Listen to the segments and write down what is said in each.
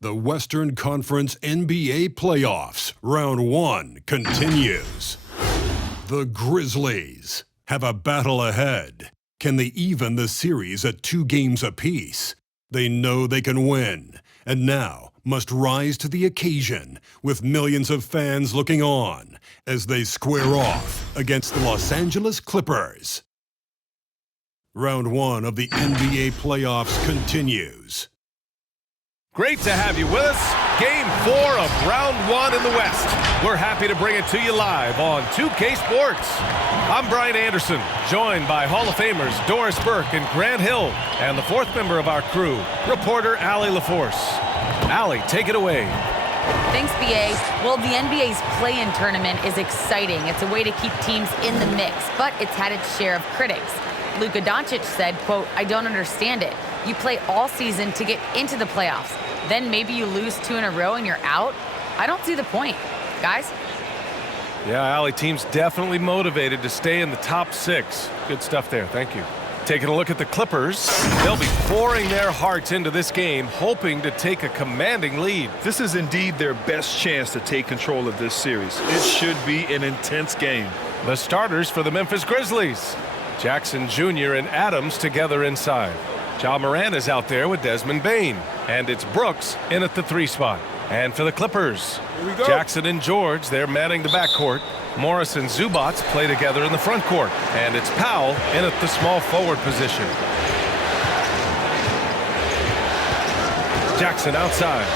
The Western Conference NBA Playoffs, Round 1 continues. The Grizzlies have a battle ahead. Can they even the series at 2 games apiece? They know they can win, and now must rise to the occasion with millions of fans looking on as they square off against the Los Angeles Clippers. Round 1 of the NBA Playoffs continues. Great to have you with us. Game 4 of Round 1 in the West. We're happy to bring it to you live on 2K Sports. I'm Brian Anderson, joined by Hall of Famers Doris Burke and Grant Hill, and the 4th member of our crew, reporter Allie LaForce. Allie, take it away. Thanks, B.A. Well, the NBA's play-in tournament is exciting. It's a way to keep teams in the mix, but it's had its share of critics. Luka Doncic said, quote, "I don't understand it. You play all season to get into the playoffs. Then maybe you lose 2 in a row and you're out? I don't see the point." Guys? Yeah, Allie, team's definitely motivated to stay in the top 6. Good stuff there. Thank you. Taking a look at the Clippers, they'll be pouring their hearts into this game, hoping to take a commanding lead. This is indeed their best chance to take control of this series. It should be an intense game. The starters for the Memphis Grizzlies. Jackson Jr. and Adams together inside. Ja Morant is out there with Desmond Bane. And it's Brooks in at the 3 spot. And for the Clippers, Jackson and George, they're manning the backcourt. Morris and Zubac play together in the front court. And it's Powell in at the small forward position. Jackson outside.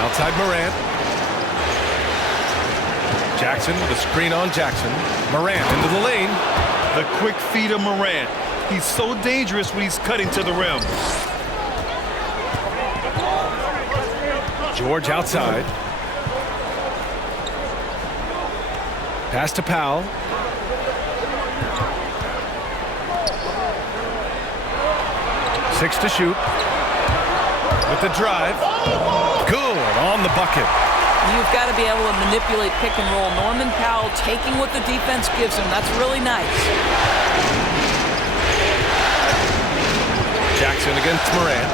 Outside Morant. Jackson with a screen on Jackson. Morant into the lane. The quick feed of Morant. He's so dangerous when he's cutting to the rim. George outside. Pass to Powell. Six to shoot. With the drive. Good on the bucket. You've got to be able to manipulate pick and roll. Norman Powell taking what the defense gives him. That's really nice. Jackson against Morant.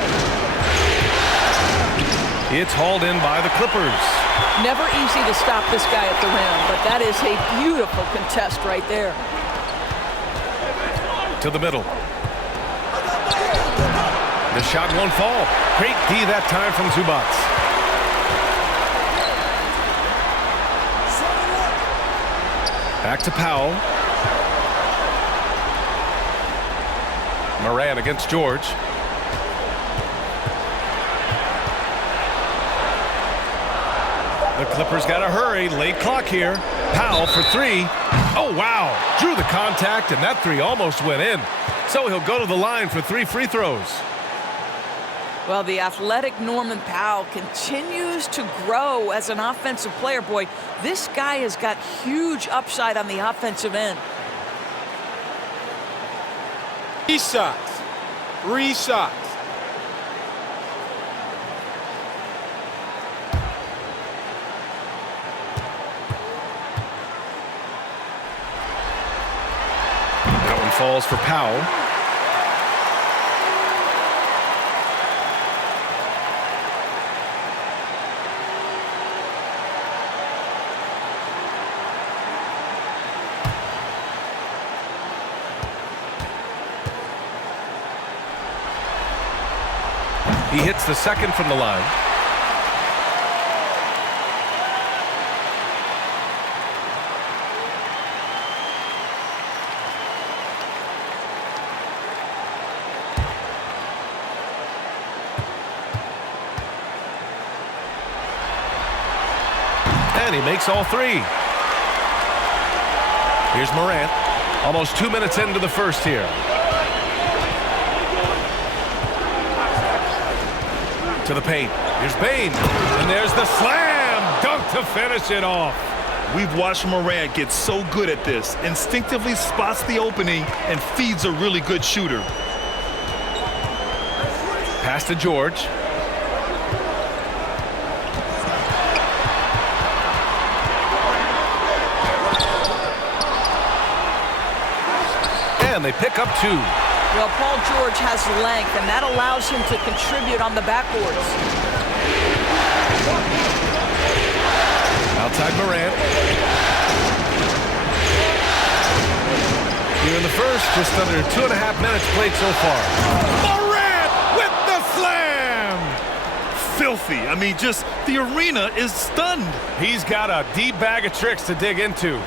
It's hauled in by the Clippers. Never easy to stop this guy at the rim, but that is a beautiful contest right there. To the middle. The shot won't fall. Great D that time from Zubac. Back to Powell. Morant against George. The Clippers got to hurry. Late clock here. Powell for 3. Oh, wow. Drew the contact, and that 3 almost went in. So he'll go to the line for 3 free throws. Well, the athletic Norman Powell continues to grow as an offensive player. Boy, this guy has got huge upside on the offensive end. 3 shots. 3 shots. That one falls for Powell. He hits the second from the line. And he makes all 3. Here's Morant. Almost 2 minutes into the first here. To the paint. Here's Bane. And there's the slam dunk to finish it off. We've watched Morant get so good at this. Instinctively spots the opening and feeds a really good shooter. Pass to George. And they pick up 2. Well, Paul George has length, and that allows him to contribute on the backboards. Outside Morant. Here in the first, just under 2.5 minutes played so far. Morant with the slam! Filthy. I mean, just the arena is stunned. He's got a deep bag of tricks to dig into.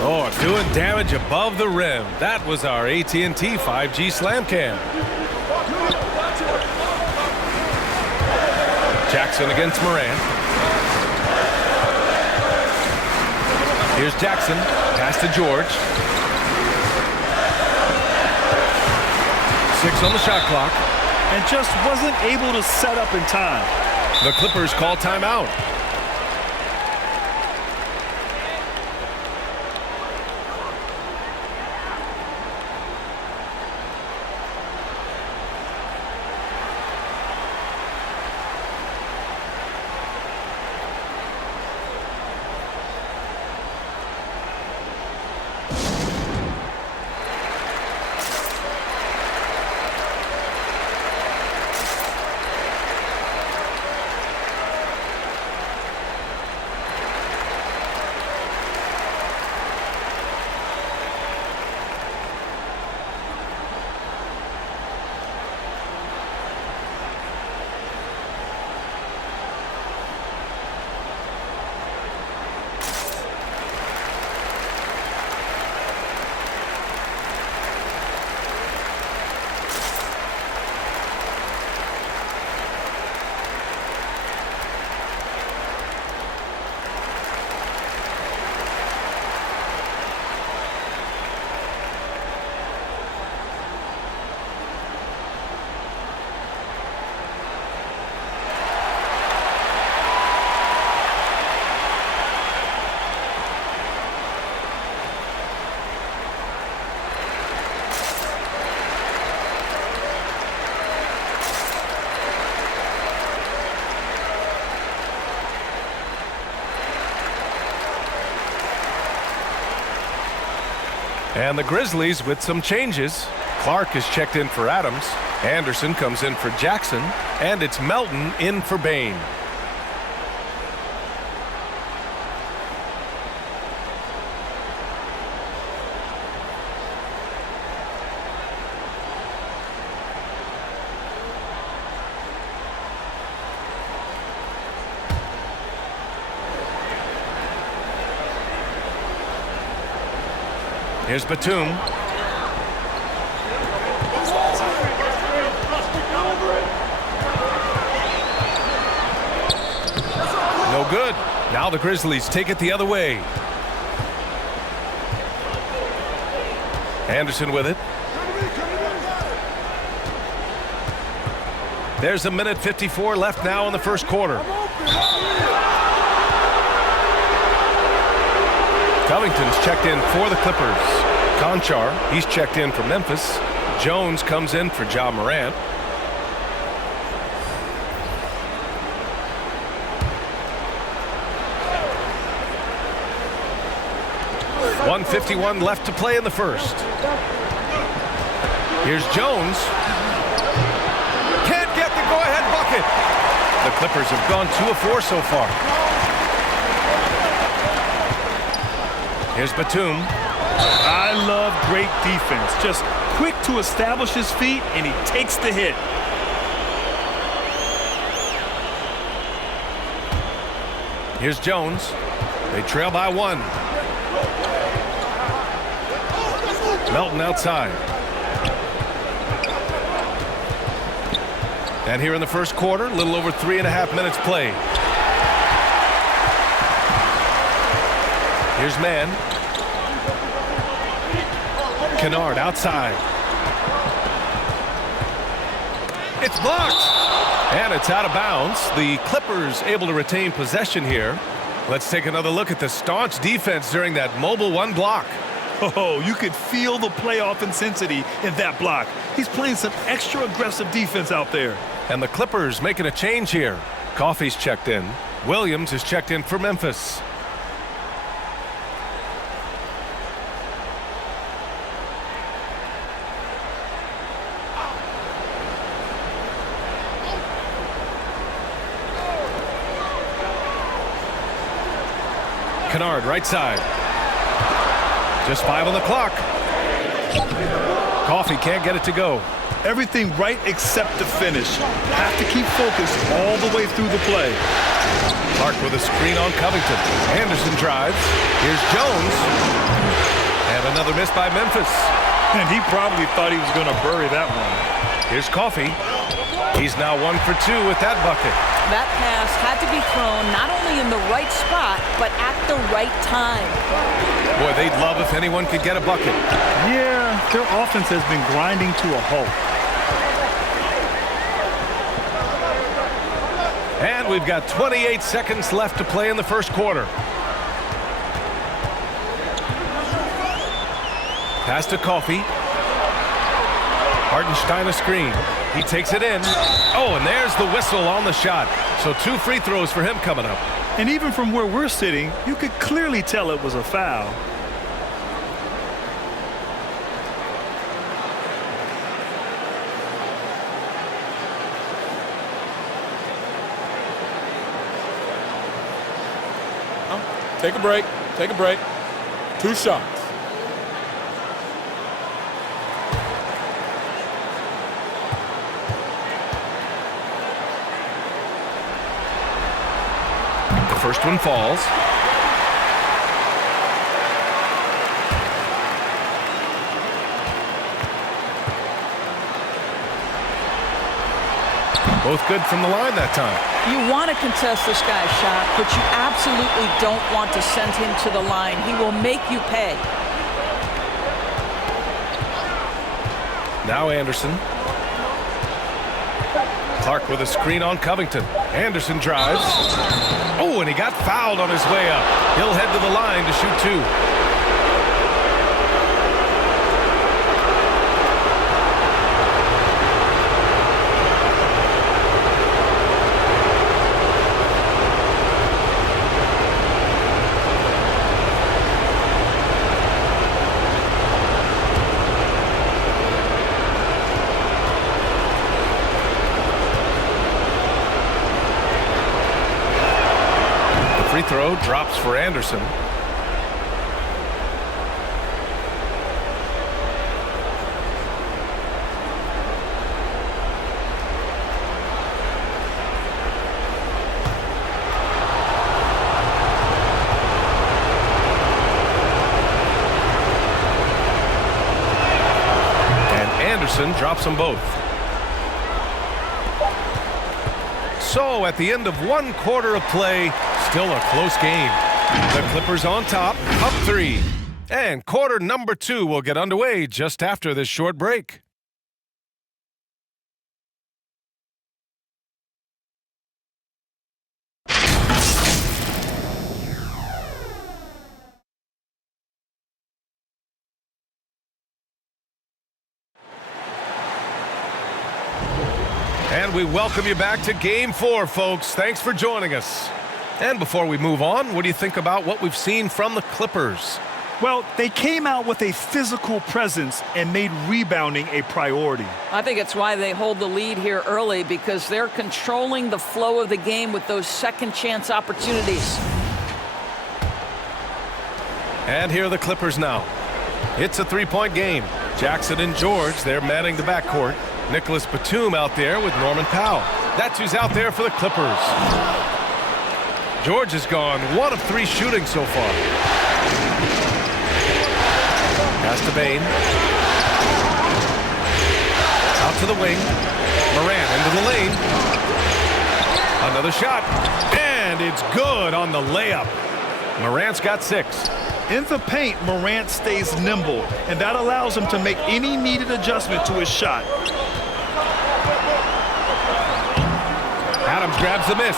Oh, doing damage above the rim. That was our AT&T 5G slam cam. Jackson against Morant. Here's Jackson. Pass to George. 6 on the shot clock. And just wasn't able to set up in time. The Clippers call timeout. And the Grizzlies with some changes. Clark is checked in for Adams. Anderson comes in for Jackson. And it's Melton in for Bain. Here's Batum. No good. Now the Grizzlies take it the other way. Anderson with it. There's a minute 54 left now in the first quarter. Covington's checked in for the Clippers. Conchar, he's checked in for Memphis. Jones comes in for Ja Morant. .151 left to play in the first. Here's Jones. Can't get the go-ahead bucket. The Clippers have gone 2 of 4 so far. Here's Batum. I love great defense. Just quick to establish his feet, and he takes the hit. Here's Jones. They trail by 1. Melton outside. And here in the first quarter, a little over 3.5 minutes played. Here's Mann. Kennard outside. It's blocked. And it's out of bounds. The Clippers able to retain possession here. Let's take another look at the staunch defense during that mobile 1 block. Oh, you could feel the playoff intensity in that block. He's playing some extra aggressive defense out there. And the Clippers making a change here. Coffey's checked in. Williams is checked in for Memphis. Kennard, right side. Just 5 on the clock. Coffee can't get it to go. Everything right except the finish. Have to keep focused all the way through the play. Clark with a screen on Covington. Anderson drives. Here's Jones. And another miss by Memphis. And he probably thought he was going to bury that one. Here's Coffee. He's now 1 for 2 with that bucket. That pass had to be thrown not only in the right spot, but at the right time. Boy, they'd love if anyone could get a bucket. Yeah, their offense has been grinding to a halt. And we've got 28 seconds left to play in the first quarter. Pass to Coffee. Hartenstein a screen. He takes it in. Oh, and there's the whistle on the shot. So 2 free throws for him coming up. And even from where we're sitting, you could clearly tell it was a foul. Take a break. Take a break. 2 shots. The first one falls. Both good from the line that time. You want to contest this guy's shot, but you absolutely don't want to send him to the line. He will make you pay. Now Anderson. Clark with a screen on Covington. Anderson drives. Oh, and he got fouled on his way up. He'll head to the line to shoot 2. Free throw drops for Anderson. And Anderson drops them both. So at the end of 1 quarter of play, still a close game. The Clippers on top, up 3. And quarter number 2 will get underway just after this short break. And we welcome you back to Game 4, folks. Thanks for joining us. And before we move on, what do you think about what we've seen from the Clippers? Well, they came out with a physical presence and made rebounding a priority. I think it's why they hold the lead here early, because they're controlling the flow of the game with those second chance opportunities. And here are the Clippers now. It's a 3-point game. Jackson and George, they're manning the backcourt. Nicholas Batum out there with Norman Powell. That's who's out there for the Clippers. George has gone 1 of 3 shooting so far. Pass to Bane. Out to the wing. Morant into the lane. Another shot. And it's good on the layup. Morant's got 6. In the paint, Morant stays nimble, and that allows him to make any needed adjustment to his shot. Adams grabs the miss.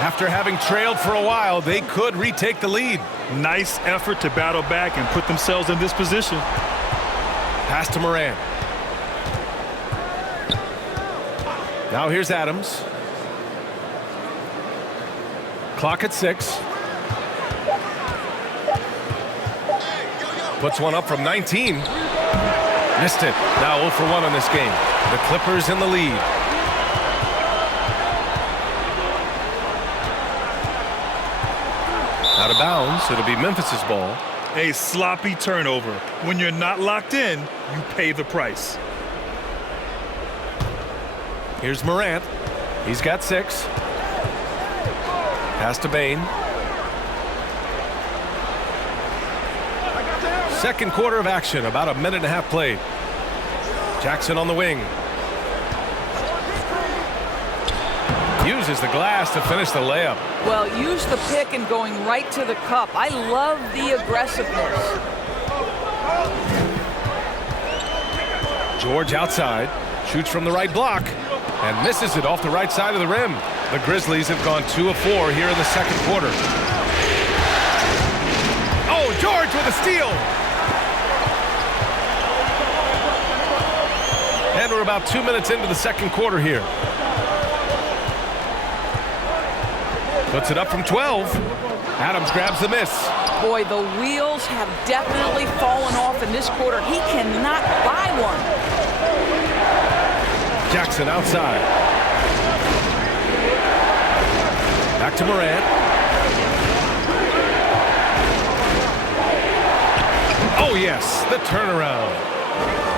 After having trailed for a while, they could retake the lead. Nice effort to battle back and put themselves in this position. Pass to Morant. Now here's Adams. Clock at 6. Puts one up from 19. Missed it. Now 0 for 1 on this game. The Clippers in the lead. Out of bounds. It'll be Memphis's ball. A sloppy turnover. When you're not locked in, you pay the price. Here's Morant. He's got 6. Pass to Bain. Second quarter of action. About a minute and a half played. Jackson on the wing. Uses the glass to finish the layup. Well, use the pick and going right to the cup. I love the aggressiveness. George outside. Shoots from the right block. And misses it off the right side of the rim. The Grizzlies have gone 2 of 4 here in the second quarter. Oh, George with a steal. And we're about 2 minutes into the second quarter here. Puts it up from 12. Adams grabs the miss. Boy, the wheels have definitely fallen off in this quarter. He cannot buy one. Jackson outside. Back to Morant. Oh, yes, the turnaround.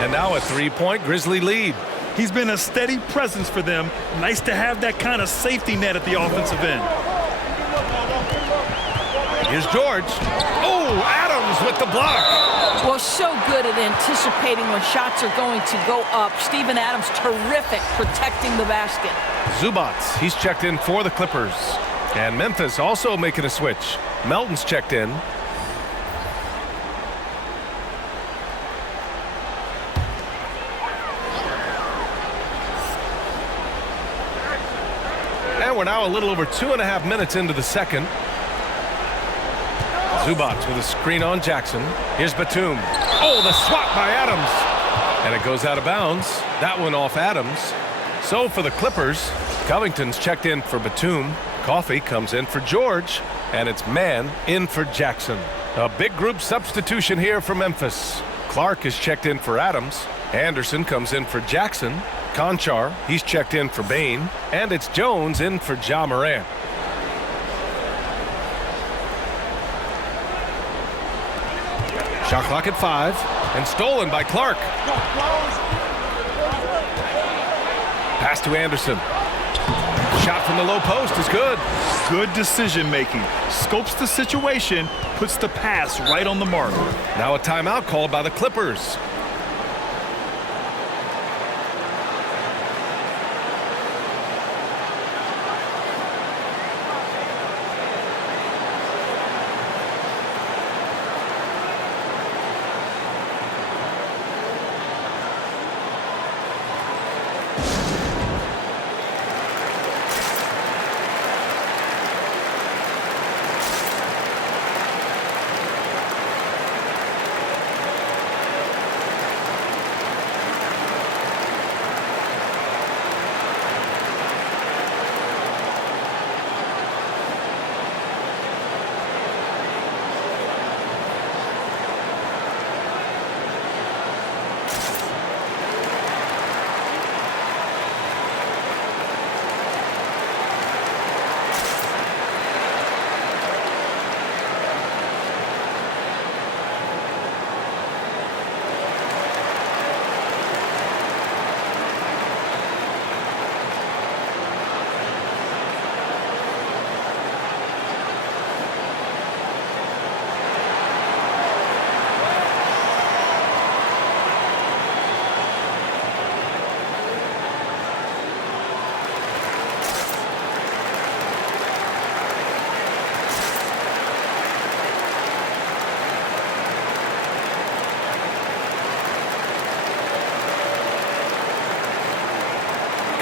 And now a 3-point Grizzly lead. He's been a steady presence for them. Nice to have that kind of safety net at the offensive end. Here's George. Oh, Adams with the block. Well, so good at anticipating when shots are going to go up. Steven Adams, terrific protecting the basket. Zubac, he's checked in for the Clippers. And Memphis also making a switch. Melton's checked in. And we're now a little over 2.5 minutes into the second. Zubac with a screen on Jackson. Here's Batum. Oh, the swat by Adams. And it goes out of bounds. That one off Adams. So for the Clippers, Covington's checked in for Batum. Coffey comes in for George. And it's man in for Jackson. A big group substitution here for Memphis. Clark is checked in for Adams. Anderson comes in for Jackson. Conchar, he's checked in for Bain. And it's Jones in for Ja Morant. Shot clock at 5, and stolen by Clark. Pass to Anderson. Shot from the low post is good. Good decision making. Scopes the situation, puts the pass right on the mark. Now a timeout called by the Clippers.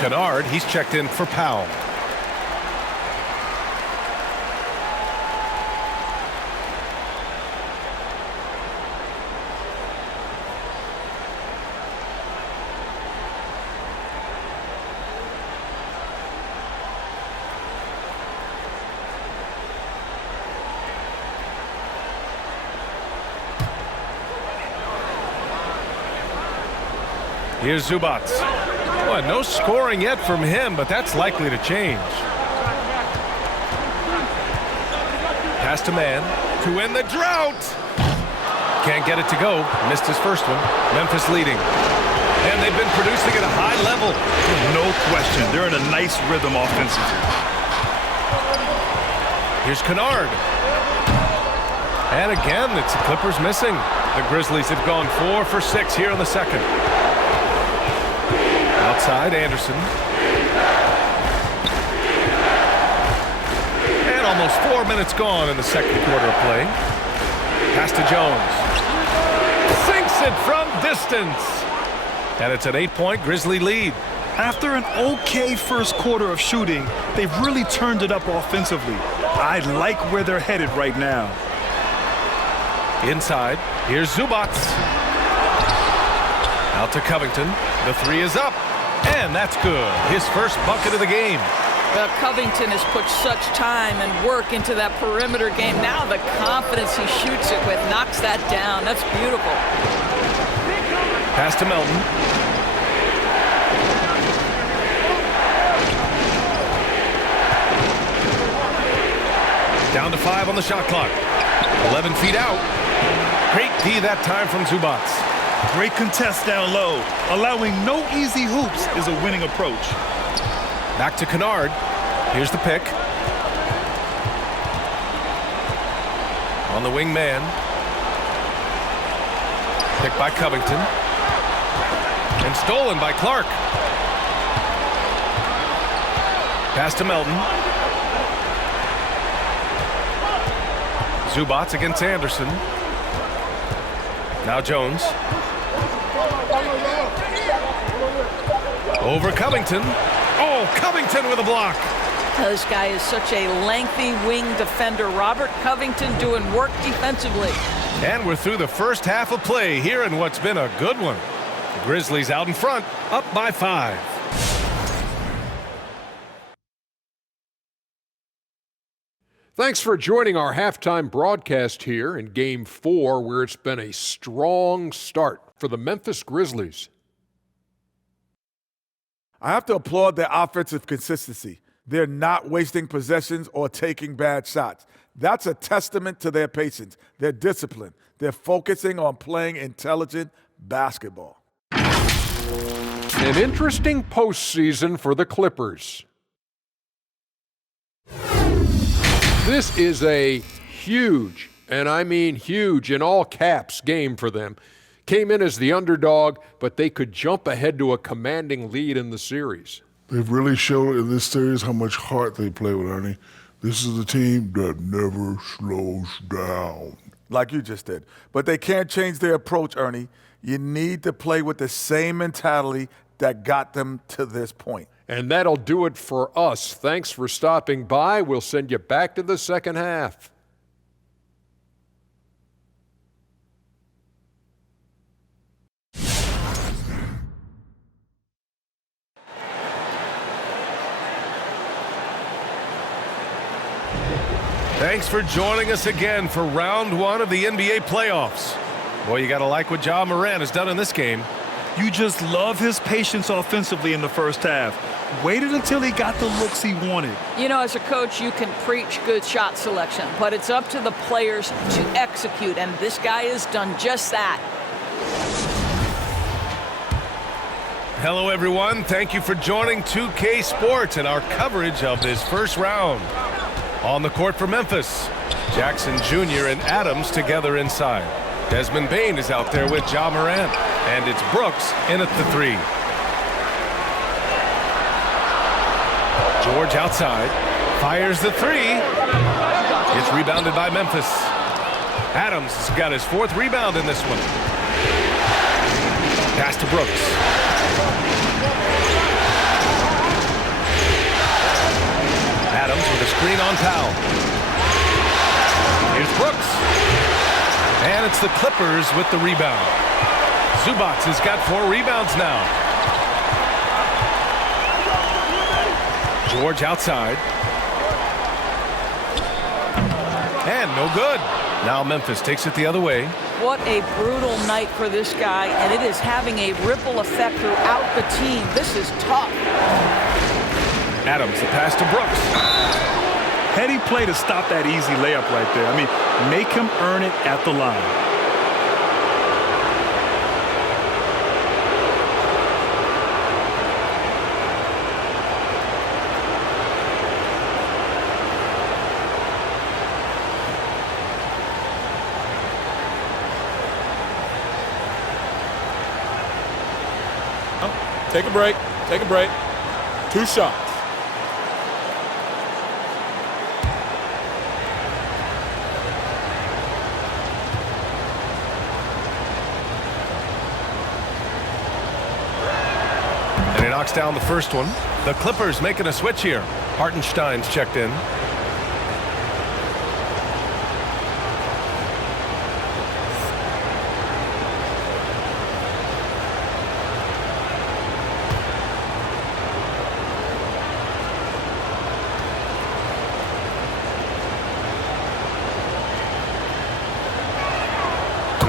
Kennard, he's checked in for Powell. Here's Zubac. Boy, no scoring yet from him, but that's likely to change. Pass to man to end the drought. Can't get it to go. Missed his first one. Memphis leading. And they've been producing at a high level. No question. They're in a nice rhythm offensively. Here's Kennard. And again, it's the Clippers missing. The Grizzlies have gone 4 for 6 here in the second. Outside, Anderson. And almost 4 minutes gone in the second quarter of play. Pass to Jones. Sinks it from distance. And it's an 8-point Grizzly lead. After an okay first quarter of shooting, they've really turned it up offensively. I like where they're headed right now. Inside, here's Zubac. Out to Covington. The three is up, and that's good. His first bucket of the game. Well, Covington has put such time and work into that perimeter game. Now the confidence he shoots it with knocks that down. That's beautiful. Pass to Melton. Down to 5 on the shot clock. 11 feet out. Great D that time from Zubac. Great contest down low. Allowing no easy hoops is a winning approach. Back to Kennard. Here's the pick. On the wing man. Picked by Covington. And stolen by Clark. Pass to Melton. Zubac against Anderson. Now Jones. Over Covington. Oh, Covington with a block. This guy is such a lengthy wing defender. Robert Covington doing work defensively. And we're through the first half of play here in what's been a good one. The Grizzlies out in front, up by 5. Thanks for joining our halftime broadcast here in Game 4, where it's been a strong start for the Memphis Grizzlies. I have to applaud their offensive consistency. They're not wasting possessions or taking bad shots. That's a testament to their patience, their discipline. They're focusing on playing intelligent basketball. An interesting postseason for the Clippers. This is a huge, and I mean huge in all caps, game for them. Came in as the underdog, but they could jump ahead to a commanding lead in the series. They've really shown in this series how much heart they play with, Ernie. This is a team that never slows down. Like you just did. But they can't change their approach, Ernie. You need to play with the same mentality that got them to this point. And that'll do it for us. Thanks for stopping by. We'll send you back to the second half. Thanks for joining us again for round 1 of the NBA playoffs. Boy, you got to like what Ja Morant has done in this game. You just love his patience offensively in the first half. Waited until he got the looks he wanted. You know, as a coach, you can preach good shot selection, but it's up to the players to execute, and this guy has done just that. Hello, everyone. Thank you for joining 2K Sports and our coverage of this first round. On the court for Memphis, Jackson Jr. and Adams together inside. Desmond Bane is out there with Ja Morant, and it's Brooks in at the 3. George outside, fires the 3. It's rebounded by Memphis. Adams has got his 4th rebound in this one. Pass to Brooks. Adams with a screen on Powell. Here's Brooks. And it's the Clippers with the rebound. Zubac has got 4 rebounds now. George outside. And no good. Now Memphis takes it the other way. What a brutal night for this guy, and it is having a ripple effect throughout the team. This is tough. Adams, the pass to Brooks. Heady play to stop that easy layup right there. I mean, make him earn it at the line. Take a break. Take a break. 2 shots. And he knocks down the first one. The Clippers making a switch here. Hartenstein's checked in.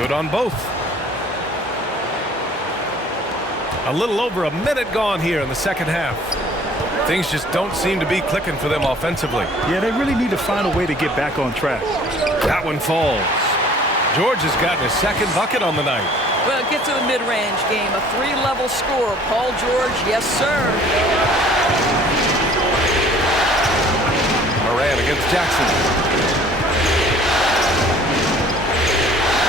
Good on both. A little over a minute gone here in the second half. Things just don't seem to be clicking for them offensively. Yeah, they really need to find a way to get back on track. That one falls. George has gotten his second bucket on the night. Well, get to the mid-range game. A 3-level score. Paul George, yes, sir. Moran against Jackson.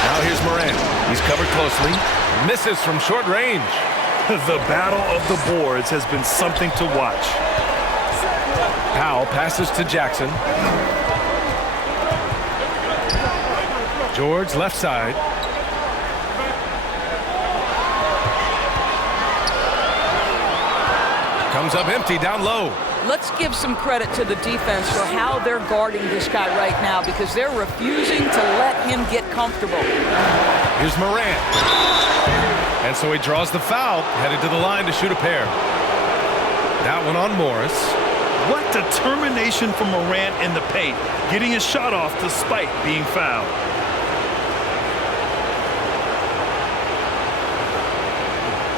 Now here's Moran. He's covered closely. Misses from short range. The battle of the boards has been something to watch. Powell passes to Jackson. George left side. Comes up empty down low. Let's give some credit to the defense for how they're guarding this guy right now, because they're refusing to let him get comfortable. Here's Moran. And so he draws the foul, headed to the line to shoot a pair. That one on Morris. What determination from Morant in the paint, getting his shot off despite being fouled.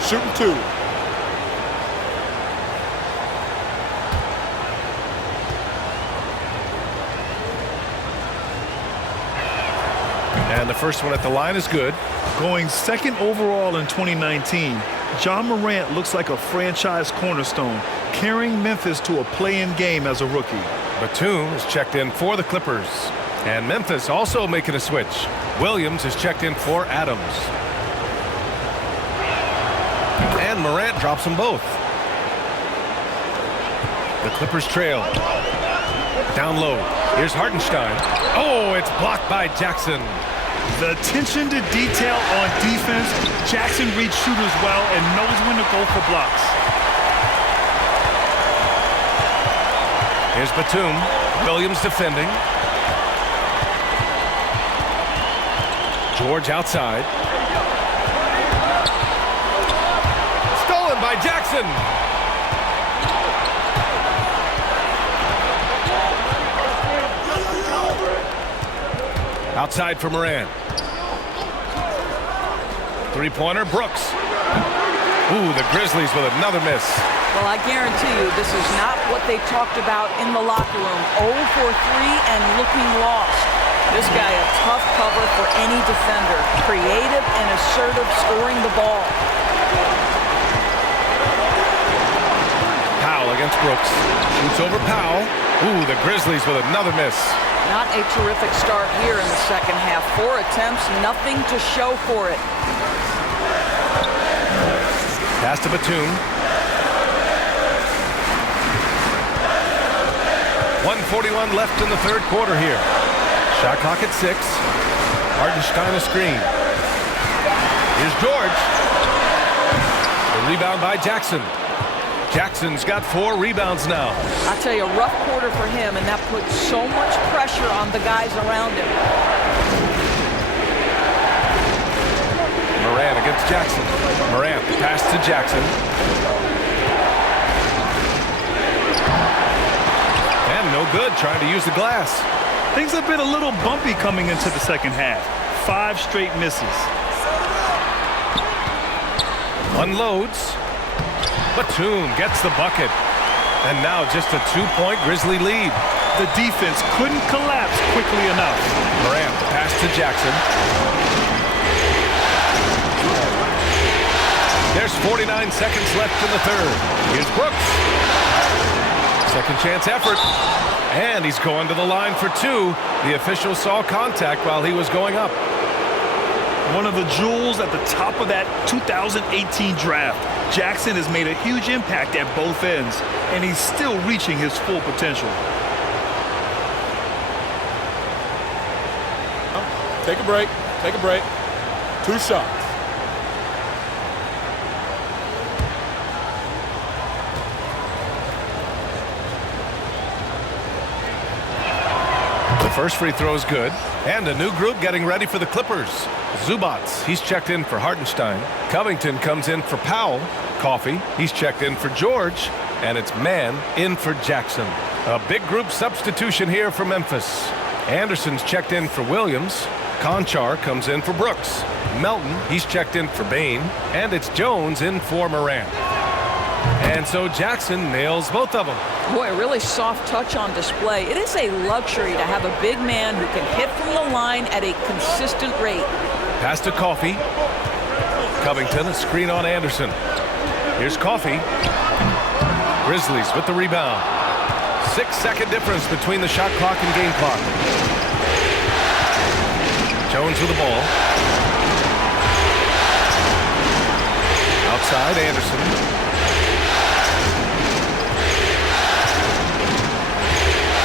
Shooting 2. And the first one at the line is good. Going second overall in 2019, John Morant looks like a franchise cornerstone, carrying Memphis to a play-in game as a rookie. Batum is checked in for the Clippers. And Memphis also making a switch. Williams is checked in for Adams. And Morant drops them both. The Clippers trail. Down low. Here's Hartenstein. Oh, it's blocked by Jackson. The attention to detail on defense. Jackson reads shooters well and knows when to go for blocks. Here's Batum. Williams defending. George outside. Stolen by Jackson. Outside for Moran. Three-pointer, Brooks. Ooh, the Grizzlies with another miss. Well, I guarantee you this is not what they talked about in the locker room. 0 for 3 and looking lost. This guy a tough cover for any defender. Creative and assertive scoring the ball. Powell against Brooks. Shoots over Powell. Ooh, the Grizzlies with another miss. Not a terrific start here in the second half. 4 attempts, nothing to show for it. Pass to Batum. 1:41 left in the third quarter here. Shot clock at 6. Hartenstein a screen. Here's George. The rebound by Jackson. Jackson's got 4 rebounds now. I tell you, a rough quarter for him, and that puts so much pressure on the guys around him. Moran against Jackson. Moran, the pass to Jackson. And no good, trying to use the glass. Things have been a little bumpy coming into the second half. 5 straight misses. Unloads. Batum gets the bucket. And now just a 2-point Grizzly lead. The defense couldn't collapse quickly enough. Morant, pass to Jackson. There's 49 seconds left in the third. Here's Brooks. Second chance effort. And he's going to the line for two. The official saw contact while he was going up. One of the jewels at the top of that 2018 draft. Jackson has made a huge impact at both ends, and he's still reaching his full potential. Take a break. Take a break. 2 shots. The first free throw is good. And a new group getting ready for the Clippers. Zubats, he's checked in for Hartenstein. Covington comes in for Powell. Coffey, he's checked in for George. And it's Mann in for Jackson. A big group substitution here for Memphis. Anderson's checked in for Williams. Conchar comes in for Brooks. Melton, he's checked in for Bain. And it's Jones in for Morant. And so Jackson nails both of them. Boy, a really soft touch on display. It is a luxury to have a big man who can hit from the line at a consistent rate. Pass to Coffey. Covington, a screen on Anderson. Here's Coffey. Grizzlies with the rebound. 6-second difference between the shot clock and game clock. Jones with the ball. Outside, Anderson.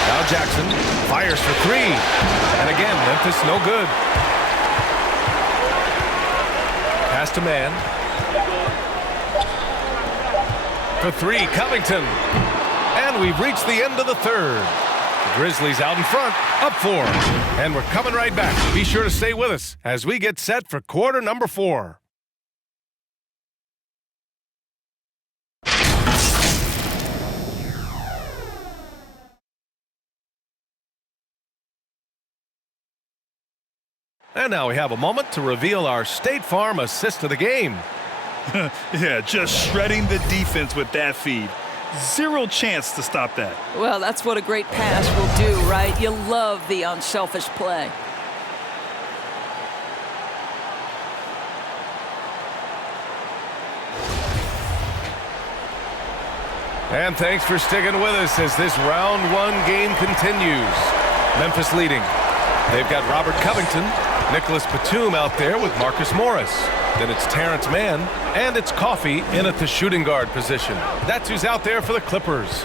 Now Jackson fires for three. And again, Memphis no good. Pass to Mann. For three, Covington. And we've reached the end of the third. The Grizzlies out in front, up 4. And we're coming right back. Be sure to stay with us as we get set for quarter number 4. And now we have a moment to reveal our State Farm assist of the game. Yeah, just shredding the defense with that feed. Zero chance to stop that. Well, that's what a great pass will do, right? You love the unselfish play. And thanks for sticking with us as this round 1 game continues. Memphis leading. They've got Robert Covington, Nicholas Batum out there with Marcus Morris. Then it's Terrence Mann, and it's Coffey in at the shooting guard position. That's who's out there for the Clippers.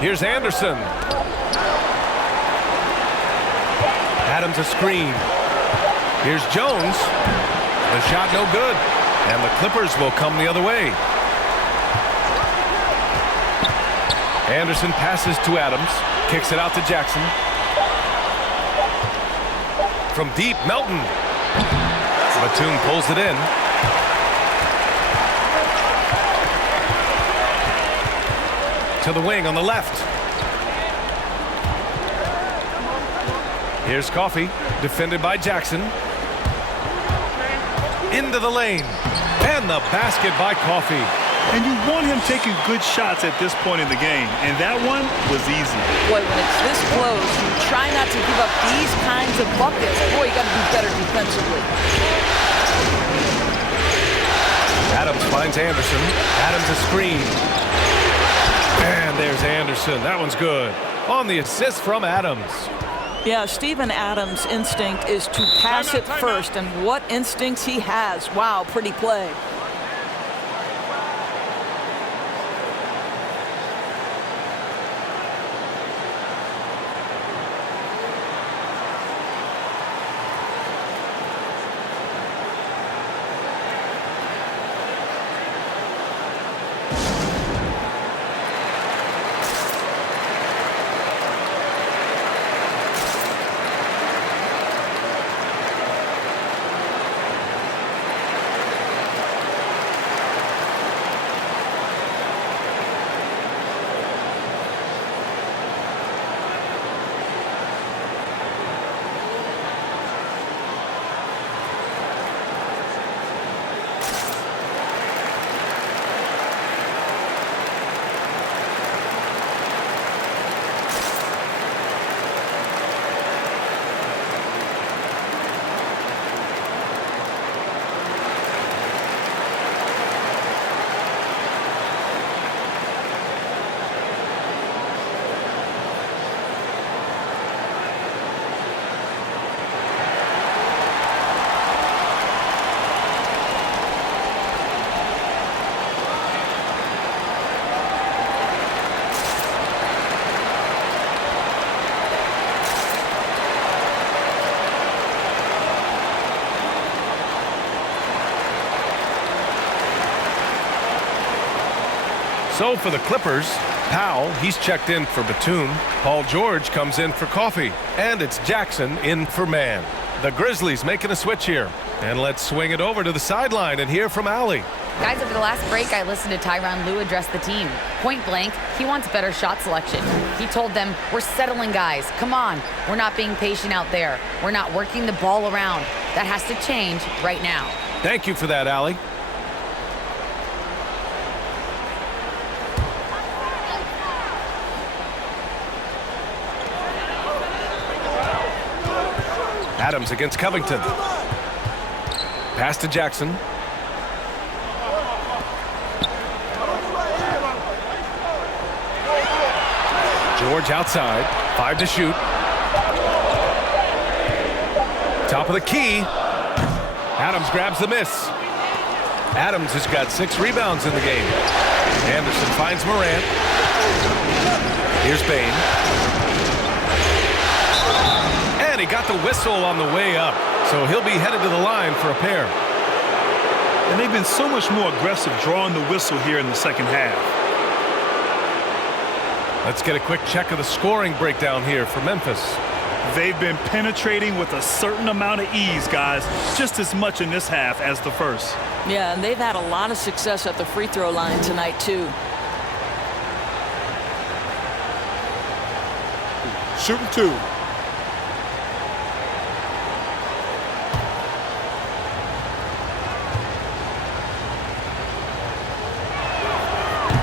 Here's Anderson. Adams a screen. Here's Jones. The shot no good, and the Clippers will come the other way. Anderson passes to Adams, kicks it out to Jackson. From deep, Melton. Batum pulls it in. To the wing on the left. Here's Coffey, defended by Jackson. Into the lane. And the basket by Coffey. And you want him taking good shots at this point in the game, and that one was easy. Boy, when it's this close, you try not to give up these kinds of buckets. Boy, you got to be better defensively. Adams finds Anderson. Adams a screen. And there's Anderson. That one's good. On the assist from Adams. Yeah, Steven Adams' instinct is to pass it first, and what instincts he has. Wow, pretty play. So for the Clippers, Powell, he's checked in for Batum. Paul George comes in for Coffee. And it's Jackson in for Mann. The Grizzlies making a switch here. And let's swing it over to the sideline and hear from Allie. Guys, over the last break, I listened to Tyronn Lue address the team. Point blank, he wants better shot selection. He told them, we're settling, guys. Come on. We're not being patient out there. We're not working the ball around. That has to change right now. Thank you for that, Allie. Adams against Covington. Pass to Jackson. George outside. 5 to shoot. Top of the key. Adams grabs the miss. Adams has got 6 rebounds in the game. Anderson finds Morant. Here's Bane. And he got the whistle on the way up. So he'll be headed to the line for a pair. And they've been so much more aggressive drawing the whistle here in the second half. Let's get a quick check of the scoring breakdown here for Memphis. They've been penetrating with a certain amount of ease, guys, just as much in this half as the first. Yeah, and they've had a lot of success at the free throw line tonight, too. Shooting 2.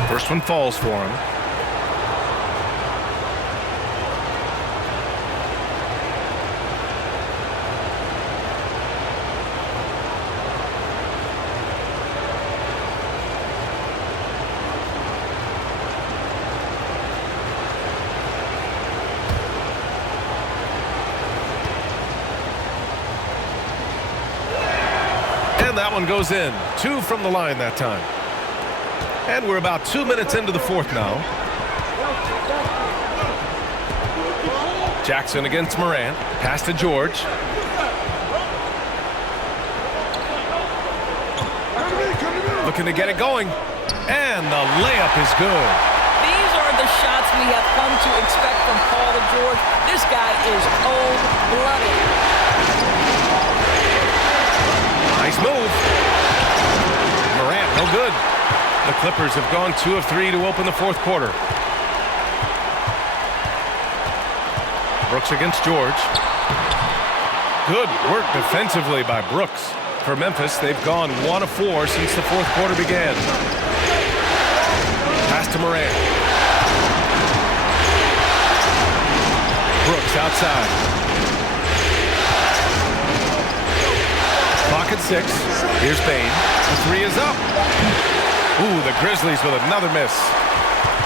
First one falls for him. And that one goes in. 2 from the line that time. And we're about 2 minutes into the fourth now. Jackson against Morant. Pass to George. Looking to get it going. And the layup is good. These are the shots we have come to expect from Paul George. This guy is cold-blooded. Nice move. Morant, no good. The Clippers have gone 2 of 3 to open the fourth quarter. Brooks against George. Good work defensively by Brooks. For Memphis, they've gone 1 of 4 since the fourth quarter began. Pass to Morant. Brooks outside. Clock at 6. Here's Bane. The 3 is up. Ooh, the Grizzlies with another miss.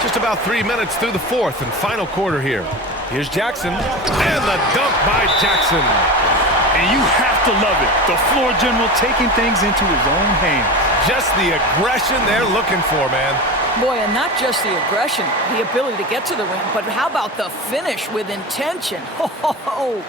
Just about 3 minutes through the fourth and final quarter here. Here's Jackson. And the dunk by Jackson. And you have to love it. The floor general taking things into his own hands. Just the aggression they're looking for, man. Boy, and not just the aggression, the ability to get to the rim, but how about the finish with intention? Oh.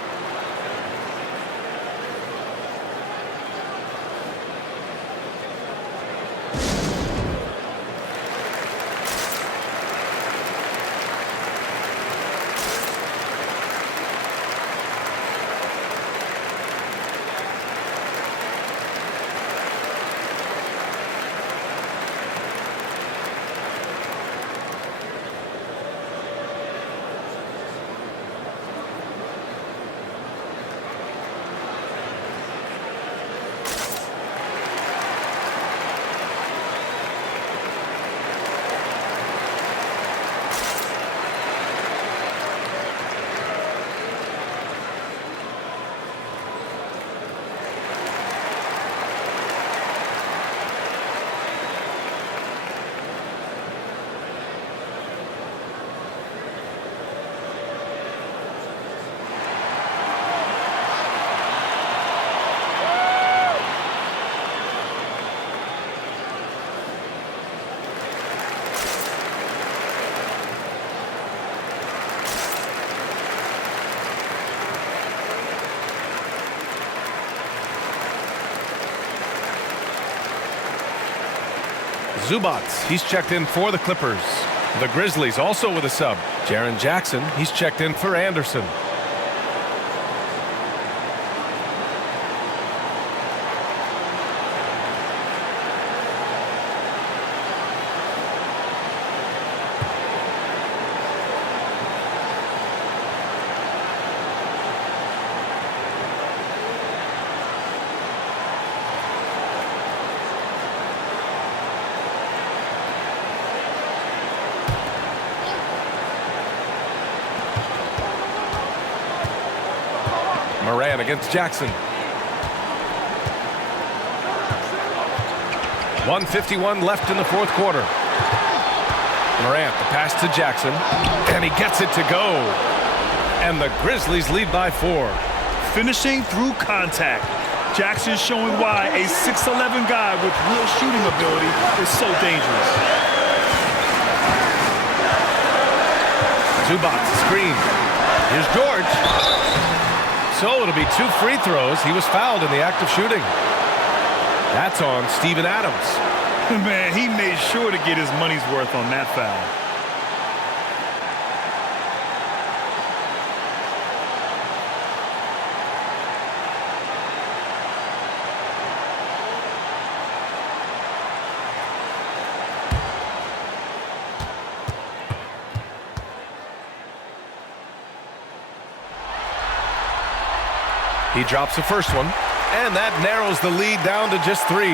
Zubats, he's checked in for the Clippers. The Grizzlies also with a sub. Jaren Jackson, he's checked in for Anderson. Moran against Jackson. 1:51 left in the fourth quarter. Morant, the pass to Jackson, and he gets it to go. And the Grizzlies lead by 4. Finishing through contact. Jackson showing why a 6'11" guy with real shooting ability is so dangerous. Zubats, screen. Here's George. So it'll be 2 free throws. He was fouled in the act of shooting. That's on Steven Adams. Man, he made sure to get his money's worth on that foul. He drops the first one, and that narrows the lead down to just 3.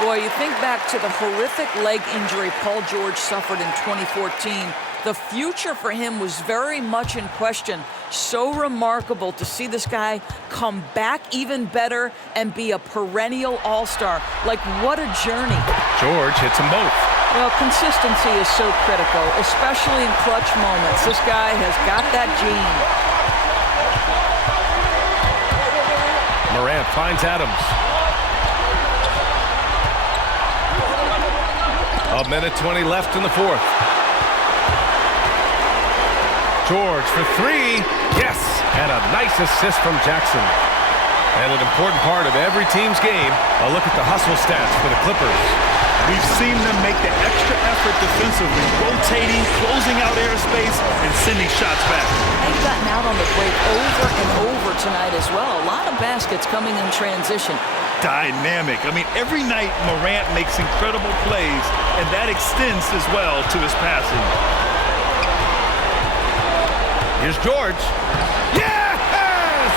Boy, you think back to the horrific leg injury Paul George suffered in 2014. The future for him was very much in question. So remarkable to see this guy come back even better and be a perennial all-star. Like, what a journey. George hits them both. Well, consistency is so critical, especially in clutch moments. This guy has got that gene. Morant finds Adams. 1:20 left in the fourth. George for 3. Yes! And a nice assist from Jackson. And an important part of every team's game, a look at the hustle stats for the Clippers. We've seen them make the extra effort defensively, rotating, closing out airspace, and sending shots back. They've gotten out on the break over and over tonight as well. A lot of baskets coming in transition. Dynamic. I mean, every night Morant makes incredible plays, and that extends as well to his passing. Here's George. Yes!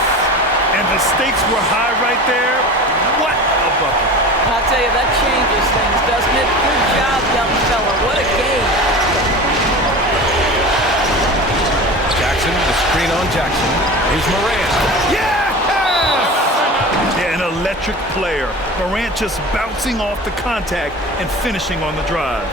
And the stakes were high right there. What a bucket. I'll tell you, that changes things, doesn't it? Good job, young fella. What a game. Jackson, the screen on Jackson. Here's Morant. Yes! Yeah, an electric player. Morant just bouncing off the contact and finishing on the drive.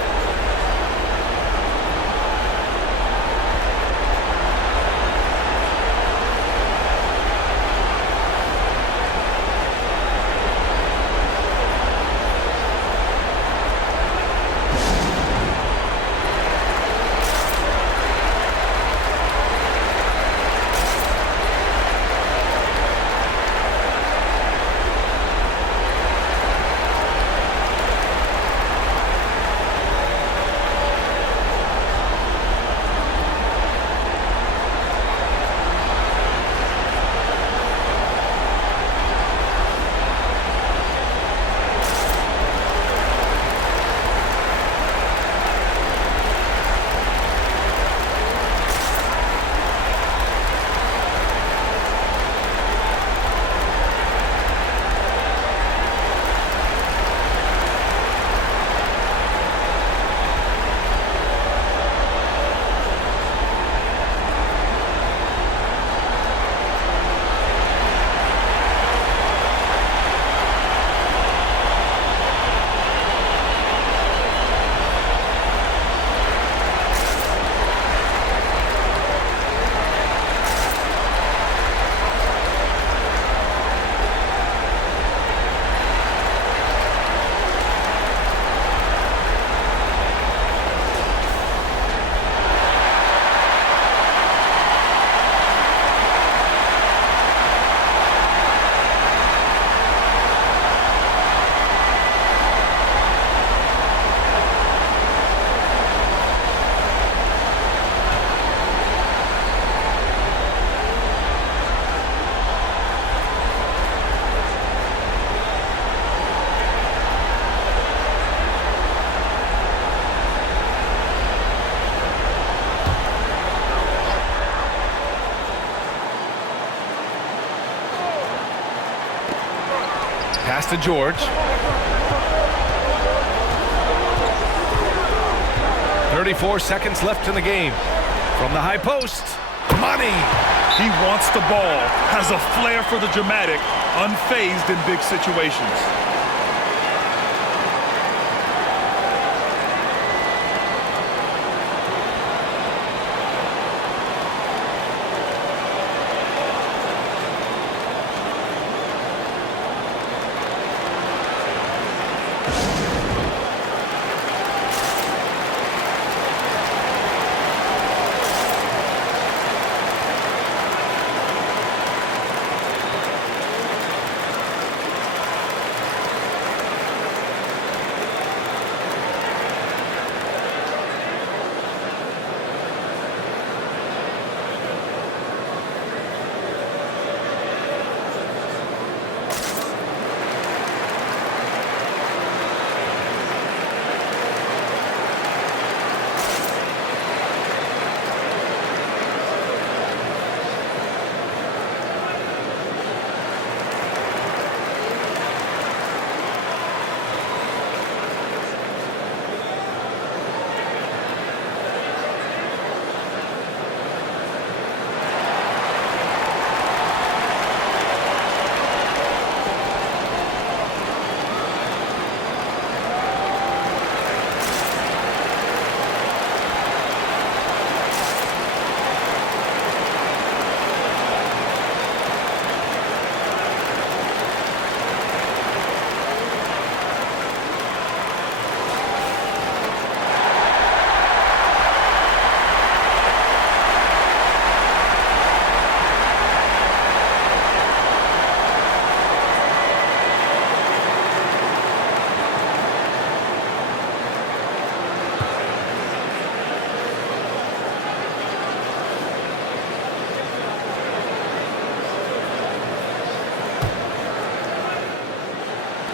pass to George. 34 seconds left in the game. From the high post, Money. He wants the ball, has a flair for the dramatic, unfazed in big situations.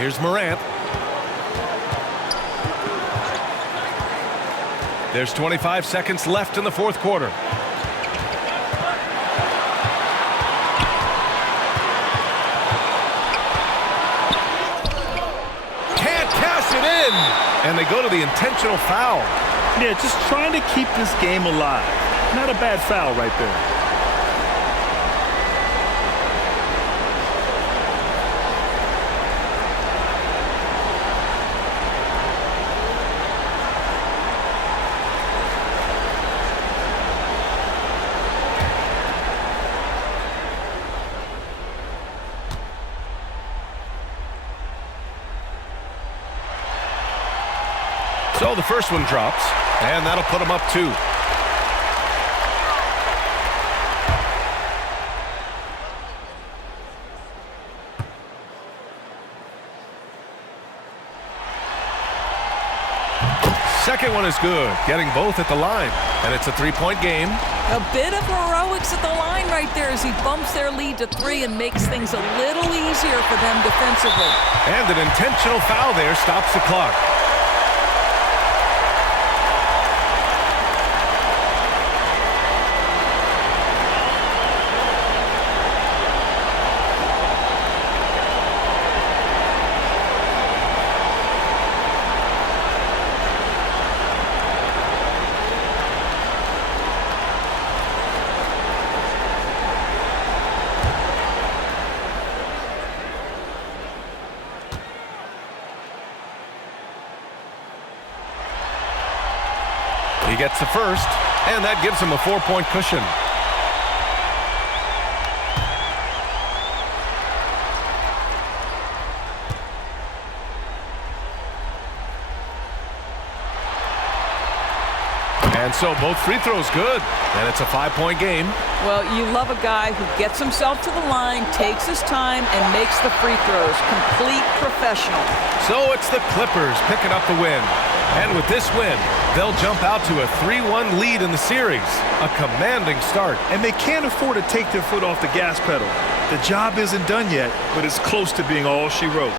Here's Morant. There's 25 seconds left in the fourth quarter. Can't cash it in. And they go to the intentional foul. Yeah, just trying to keep this game alive. Not a bad foul right there. So the first one drops, and that'll put them up 2. Second one is good, getting both at the line, and it's a 3-point game. A bit of heroics at the line right there as he bumps their lead to 3 and makes things a little easier for them defensively. And an intentional foul there stops the clock. He gets the first, and that gives him a 4-point cushion. And so both free throws good, and it's a 5-point game. Well, you love a guy who gets himself to the line, takes his time, and makes the free throws. Complete professional. So it's the Clippers picking up the win. And with this win, they'll jump out to a 3-1 lead in the series. A commanding start. And they can't afford to take their foot off the gas pedal. The job isn't done yet, but it's close to being all she wrote.